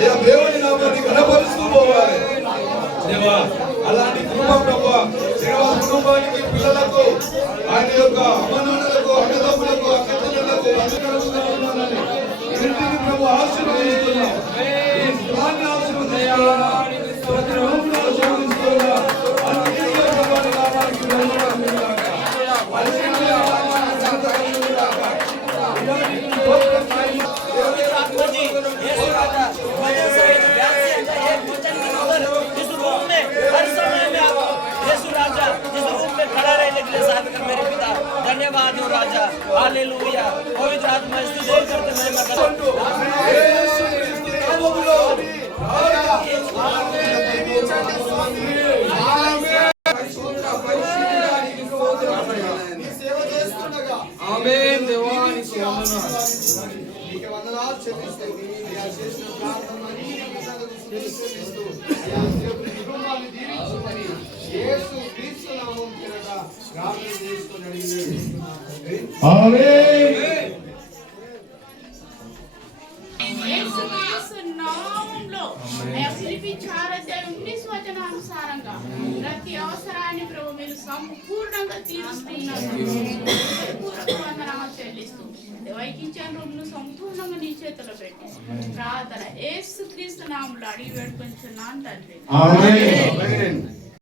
దేవుని నామాన్ని కనపరుస్తూ పోవాలి దేవా. అలాంటి కృప ప్రభువా శ్రీనివాస కుటుంబానికి, పిల్లలకు, ఆయన యొక్క అమ్మనాన్నలకు, అన్నదమ్ములకు, అక్కచెల్లెళ్లకు, బంధువులుగా ఉండాలని ఇంటిని ప్రభు ఆశీర్వదిస్తున్నాం. ఈ స్థలాన్ని ఆశీర్వదిస్తున్నాం. ప్రతి రోజును ఆశీర్వదిస్తున్నాం. అన్నిటిలో ప్రభుని నామానికి మహిమ కలుగుగాక. అన్నిటిలో నామానికి ఘనత కలుగుగాక. ఇలాంటి గొప్ప మహిమ धन्यवाद हो राजा, हालेलुया। पवित्र आत्मा स्तुति करते मेरे ఆమేన్. దేవానికి వందనాలు చెల్లిస్తాం. చేసిన ప్రార్థనని కుటుంబాన్ని దీవించమని యేసు క్రీస్తు నామం పేరట ప్రార్థన చేసుకొని అడిగినాడు. ఆమేన్. అనుసారంగా ప్రతి అవసరాన్ని ప్రభు మీరు సంపూర్ణంగా తీరుస్తున్నారు. వందనాలు చెల్లిస్తూ వైకించిన రూమ్ను సంపూర్ణంగా నీ చేతిలో పెట్టి ప్రార్థన యేసు క్రీస్తు నామములో అడిగి వేడుకొంచున్నాను తండ్రి. ఆమేన్.